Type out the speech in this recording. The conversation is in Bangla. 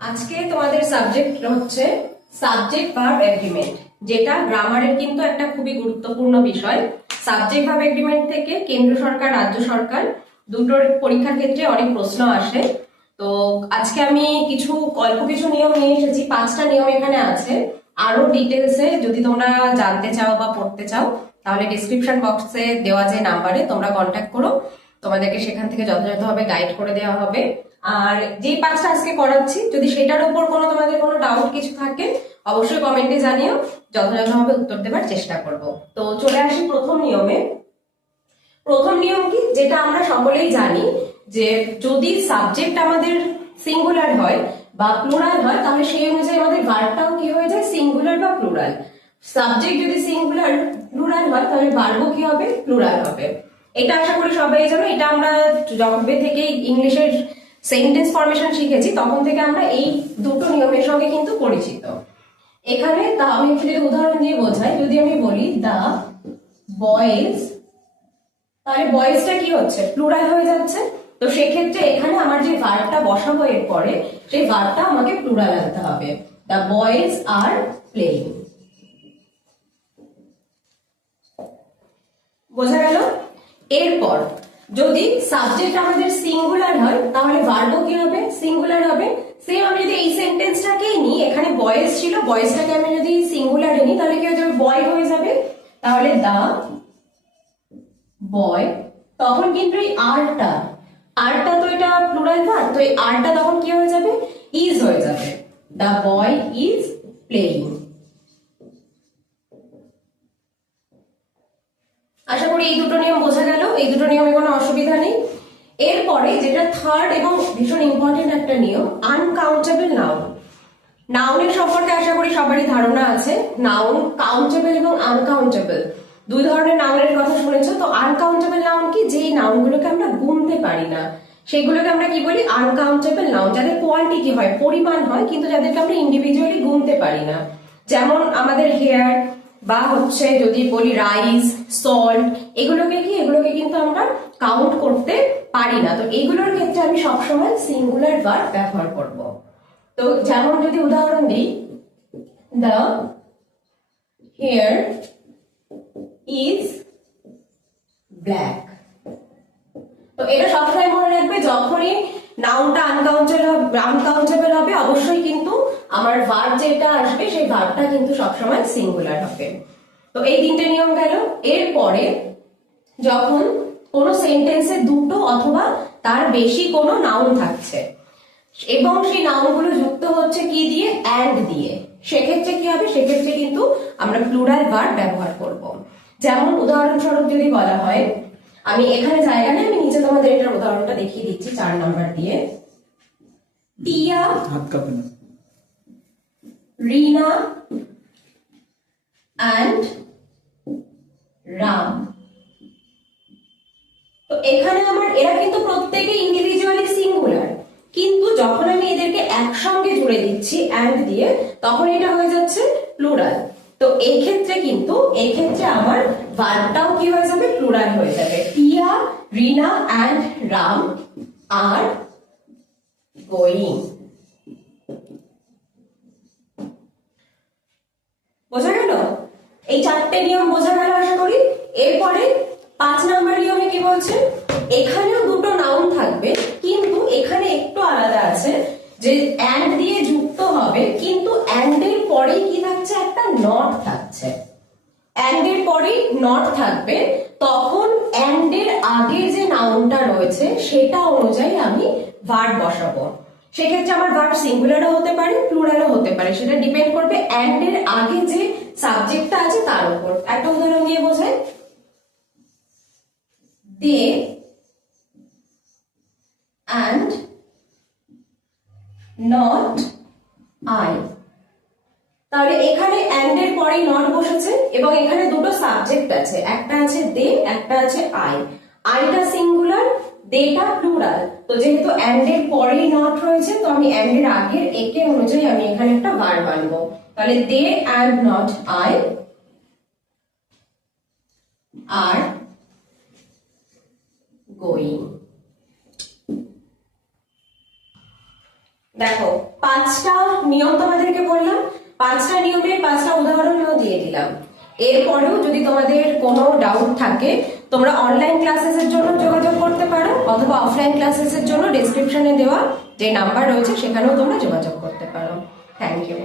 আজকে তোমাদের সাবজেক্ট হচ্ছে সাবজেক্ট ভার্ব এগ্রিমেন্ট, যেটা গ্রামারের কিন্তু একটা খুবই গুরুত্বপূর্ণ বিষয়। সাবজেক্ট ভার্ব এগ্রিমেন্ট থেকে কেন্দ্র সরকার রাজ্য সরকার দুটোর পরীক্ষার ক্ষেত্রে অনেক প্রশ্ন আসে। তো আজকে আমি অল্প কিছু নিয়ম নিয়ে এসেছি, 5টা নিয়ম এখানে আছে। আরো ডিটেলসে যদি তোমরা জানতে চাও বা পড়তে চাও তাহলে ডিসক্রিপশন বক্সে দেওয়া যে নাম্বারে তোমরা কন্ট্যাক্ট করো, তোমাদেরকে সেখান থেকে যথাযথভাবে গাইড করে দেওয়া হবে। আর যে 5টা আজকে করাচ্ছি, যদি সেটার উপর তোমাদের কোনো ডাউট কিছু থাকে অবশ্যই কমেন্টে জানিও, যথাযথভাবে উত্তর দেবার চেষ্টা করব। তো চলে আসি প্রথম নিয়মে। প্রথম নিয়ম কি, যেটা আমরা সকলেই জানি, যে যদি সাবজেক্ট আমাদের সিঙ্গুলার হয় বা প্লুরাল হয় তাহলে সেই অনুযায়ী আমাদের ভার্বটাও কি হয়ে যায়, সিঙ্গুলার বা প্লুরাল। সাবজেক্ট যদি সিঙ্গুলার প্লুরাল হয় তাহলে ভার্বও কি হবে, প্লুরাল হবে। এটা আশা করি সবাই জানো। এটা আমরা যবে থেকে ইংলিশের সেন্টেন্স ফরমেশন শিখেছি তখন থেকে আমরা এই দুটো নিয়মের সঙ্গে কিন্তু পরিচিত। এখানে তা আমি যদি উদাহরণ দিয়ে বোঝাই, যদি আমি বলি দা বয়েজ, তাহলে বয়েজটা কি হচ্ছে, প্লুরাল হয়ে যাচ্ছে। তো সেক্ষেত্রে এখানে আমার যে ভার্বটা বসাবো এর পরে, সেই ভার্বটা আমাকে প্লুরাল আনতে হবে। দা বয়েজ আর প্লেইং। বোঝা গেল? এরপর যদি সাবজেক্ট আমাদের সিঙ্গুলার হয় তাহলে ভার্বও কি হবে, সিঙ্গুলার হবে। সেম আমি যদি এই সেন্টেন্সটাকেই নিই, এখানে বয়েজ ছিল, বয়েজটাকে আমি যদি সিঙ্গুলারে নিই তাহলে কি হয়ে যাবে, বয় হয়ে যাবে। তাহলে দা বয়, তখন কিন্তু এই আরটা তো এটা প্লুরাল ভার্ব, তো এই আরটা তখন কি হয়ে যাবে, ইজ হয়ে যাবে। দা বয় ইজ প্লেইং। আশা করি এই দুটো নিয়ম বোঝা গেল, এই দুটো নিয়মে কোনো অসুবিধা নেই। এরপরে যেটা থার্ড এবং ভীষণ ইম্পর্টেন্ট একটা নিয়ম, আনকাউন্টেবল নাউন। নাউনের সম্পর্কে আশা করি সবারই ধারণা আছে। নাউন কাউন্টেবল এবং আনকাউন্টেবল দুই ধরনের নাউনের কথা শুনেছো। তো আনকাউন্টেবল নাউন কি, যেই নাউনগুলোকে আমরা গুনতে পারি না সেগুলোকে আমরা কি বলি, আনকাউন্টেবল নাউন। যাদের কোয়ান্টিটি হয়, পরিমাণ হয়, কিন্তু যাদেরকে আমরা ইন্ডিভিজুয়ালি গুনতে পারি না। যেমন আমাদের হেয়ার বা হচ্ছে যদি বলি রাইস, সল্ট, এগুলোকে কিন্তু আমরা কাউন্ট করতে পারি না। তো এইগুলোর ক্ষেত্রে আমি সবসময় সিঙ্গুলার ভার্ব ব্যবহার করব। তো যেমন যদি উদাহরণ দিই, দ্য হেয়ার ইজ ব্ল্যাক। তো এটা সবসময় মনে রাখবে, যখনই নাউনটা আনকাউন্টেবল হবে অবশ্যই কিন্তু আমার ভার্ব যেটা আসবে সেই ভার্বটা কিন্তু সবসময় সিঙ্গুলার হবে। তো এই 3টে নিয়ম গেল। এরপরে যখন কোনো সেন্টেন্সে দুটো অথবা তার বেশি কোনো নাউন থাকছে এবং সেই নাউনগুলো যুক্ত হচ্ছে কি দিয়ে, অ্যান্ড দিয়ে, সেক্ষেত্রে কি হবে, সেক্ষেত্রে কিন্তু আমরা প্লুরাল ভার্ব ব্যবহার করব। যেমন উদাহরণস্বরূপ যদি বলা হয়, আমি এখানে জায়গা নেই, আমি নিচে তোমাদের এটার উদাহরণটা দেখিয়ে দিচ্ছি 4 নাম্বার দিয়ে। টিয়া, রিনা অ্যান্ড রাম। তো এখানে আমার এরা কিন্তু প্রত্যেকে ইন্ডিভিজুয়ালি সিঙ্গুলার, কিন্তু যখন আমি এদেরকে একসঙ্গে জুড়ে দিচ্ছি অ্যান্ড দিয়ে তখন এটা হয়ে যাচ্ছে প্লুরাল। তো এই ক্ষেত্রে আমার ভার্বটাও কি হয়ে যাবে, প্লুরাল হয়ে যাবে। টিয়া, রিনা অ্যান্ড রাম আর গোয়িং। বোঝা গেল? এই 4টে নিয়ম বোঝা গেল আশা করি। এরপরে 5 নাম্বার নিয়মে কি বলছে, এখানেও দুটো নাউন থাকবে কিন্তু এখানে একটু আলাদা আছে, যে অ্যান্ড দিয়ে যুক্ত হবে কিন্তু অ্যান্ড এর পরে কি থাকছে, একটা নট থাকছে। অ্যান্ড এর পরে নট থাকবে, তখন অ্যান্ড এর আগের যে নাউনটা রয়েছে সেটা অনুযায়ী আমি ভার্ব বসাবো। সেক্ষেত্রে আমার ভার্ব সিঙ্গুলারও হতে পারে, প্লুরালও হতে পারে, সেটা ডিপেন্ড করবে অ্যান্ড এর আগে যে সাবজেক্টটা আছে তার উপর। একটা উদাহরণ দিয়ে বোঝাই, দে and not I। তাহলে এখানে and এর পরে not বসেছে এবং এখানে দুটো সাবজেক্ট আছে, একটা আছে দে, একটা আছে আই। আইটা সিঙ্গুলার, দেটা প্লুরাল। তো যেহেতু and এর পরেই not রয়েছে, তো আমি and এর আগের একে অনুযায়ী আমি এখানে একটা ভার্ব আনবো। তাহলে দে and not I are going। দেখো 5টা নিয়ম তোমাদেরকে বললাম, 5টা নিয়মের 5টা উদাহরণও দিয়ে দিলাম। এরপরেও যদি তোমাদের কোনো ডাউট থাকে তোমরা অনলাইন ক্লাসেসের জন্য যোগাযোগ করতে পারো, অথবা অফলাইন ক্লাসেসের জন্য ডেসক্রিপশনে দেওয়া যে নাম্বার রয়েছে সেখানেও তোমরা যোগাযোগ করতে পারো। Thank you.